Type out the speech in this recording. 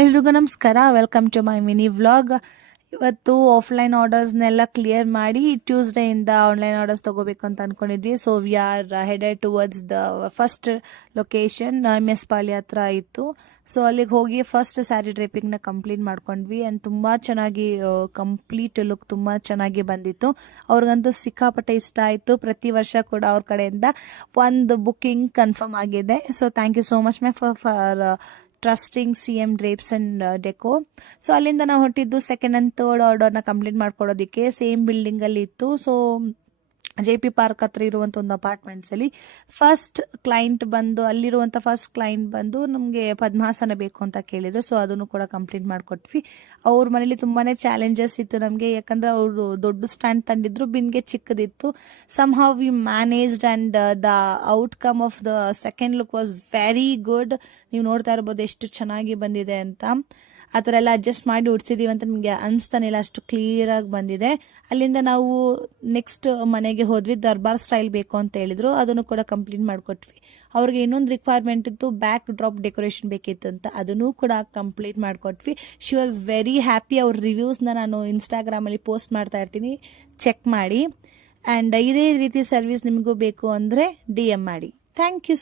ಎಲ್ರಿಗೂ ನಮಸ್ಕಾರ. Welcome to my mini vlog. ಇವತ್ತು ಆಫ್ಲೈನ್ ಆರ್ಡರ್ಸ್ನೆಲ್ಲ ಕ್ಲಿಯರ್ ಮಾಡಿ ಟ್ಯೂಸ್ಡೇಯಿಂದ ಆನ್ಲೈನ್ ಆರ್ಡರ್ಸ್ ತಗೋಬೇಕು ಅಂತ ಅನ್ಕೊಂಡಿದ್ವಿ. So we are headed towards the first location ಮೆಸ್ಪಾಳಿ ಹತ್ರ ಇತ್ತು. ಸೊ ಅಲ್ಲಿಗೆ ಹೋಗಿ ಫಸ್ಟ್ ಸ್ಯಾರಿ ಡ್ರೇಪಿಂಗ್ನ ಕಂಪ್ಲೀಟ್ ಮಾಡ್ಕೊಂಡ್ವಿ. ಆ್ಯಂಡ್ ತುಂಬ ಚೆನ್ನಾಗಿ ಕಂಪ್ಲೀಟ್ ಲುಕ್ ತುಂಬ ಚೆನ್ನಾಗಿ ಬಂದಿತ್ತು. ಅವ್ರಿಗಂತೂ ಸಿಕ್ಕಾಪಟ್ಟೆ ಇಷ್ಟ ಆಯಿತು. ಪ್ರತಿ ವರ್ಷ ಕೂಡ ಅವ್ರ ಕಡೆಯಿಂದ ಒಂದು ಬುಕ್ಕಿಂಗ್ ಕನ್ಫರ್ಮ್ ಆಗಿದೆ. So thank you so much ma'am for trusting CM drapes and deco. So ಅಲ್ಲಿಂದ ನಾವು ಹೊಟ್ಟಿದ್ದು ಸೆಕೆಂಡ್ ಆ್ಯಂಡ್ ಥರ್ಡ್ ಆರ್ಡರ್ನ ಕಂಪ್ಲೀಟ್ ಮಾಡ್ಕೊಡೋದಕ್ಕೆ. ಸೇಮ್ ಬಿಲ್ಡಿಂಗಲ್ಲಿ ಇತ್ತು. ಸೊ JP ಪಾರ್ಕ್ ಹತ್ರ ಇರುವಂಥ ಒಂದು ಅಪಾರ್ಟ್ಮೆಂಟ್ಸಲ್ಲಿ ಫಸ್ಟ್ ಕ್ಲೈಂಟ್ ಬಂದು ನಮಗೆ ಪದ್ಮಾಸನ ಬೇಕು ಅಂತ ಕೇಳಿದ್ರು. ಸೊ ಅದನ್ನು ಕೂಡ ಕಂಪ್ಲೀಟ್ ಮಾಡಿಕೊಟ್ವಿ. ಅವ್ರ ಮನೇಲಿ ತುಂಬಾ ಚಾಲೆಂಜಸ್ ಇತ್ತು ನಮಗೆ, ಯಾಕಂದರೆ ಅವರು ದೊಡ್ಡ ಸ್ಟ್ಯಾಂಡ್ ತಂದಿದ್ರು, ಬಿನ್ಗೆ ಚಿಕ್ಕದಿತ್ತು. Somehow we managed and the outcome of the second look was very good. ನೀವು ನೋಡ್ತಾ ಇರ್ಬೋದು ಎಷ್ಟು ಚೆನ್ನಾಗಿ ಬಂದಿದೆ ಅಂತ. ಆ ಥರ ಎಲ್ಲ ಅಡ್ಜಸ್ಟ್ ಮಾಡಿ ಉಡ್ಸಿದೀವಿ ಅಂತ ನಿಮಗೆ ಅನಿಸ್ತಾನೆ ಇಲ್ಲ, ಅಷ್ಟು ಕ್ಲಿಯರಾಗಿ ಬಂದಿದೆ. ಅಲ್ಲಿಂದ ನಾವು ನೆಕ್ಸ್ಟ್ ಮನೆಗೆ ಹೋದ್ವಿ. ದರ್ಬಾರ್ ಸ್ಟೈಲ್ ಬೇಕು ಅಂತ ಹೇಳಿದ್ರು, ಅದನ್ನು ಕೂಡ ಕಂಪ್ಲೀಟ್ ಮಾಡಿಕೊಟ್ವಿ. ಅವ್ರಿಗೆ ಇನ್ನೊಂದು ರಿಕ್ವೈರ್ಮೆಂಟ್ ಇತ್ತು, ಬ್ಯಾಕ್ ಡ್ರಾಪ್ ಡೆಕೋರೇಷನ್ ಬೇಕಿತ್ತು ಅಂತ, ಅದನ್ನು ಕೂಡ ಕಂಪ್ಲೀಟ್ ಮಾಡಿಕೊಟ್ವಿ. She was very happy. ಅವ್ರ ರಿವ್ಯೂಸ್ನ ನಾನು ಇನ್ಸ್ಟಾಗ್ರಾಮಲ್ಲಿ ಪೋಸ್ಟ್ ಮಾಡ್ತಾ ಇರ್ತೀನಿ, ಚೆಕ್ ಮಾಡಿ. ಆ್ಯಂಡ್ ಇದೇ ರೀತಿ ಸರ್ವಿಸ್ ನಿಮಗೂ ಬೇಕು ಅಂದರೆ DM ಮಾಡಿ. Thank you.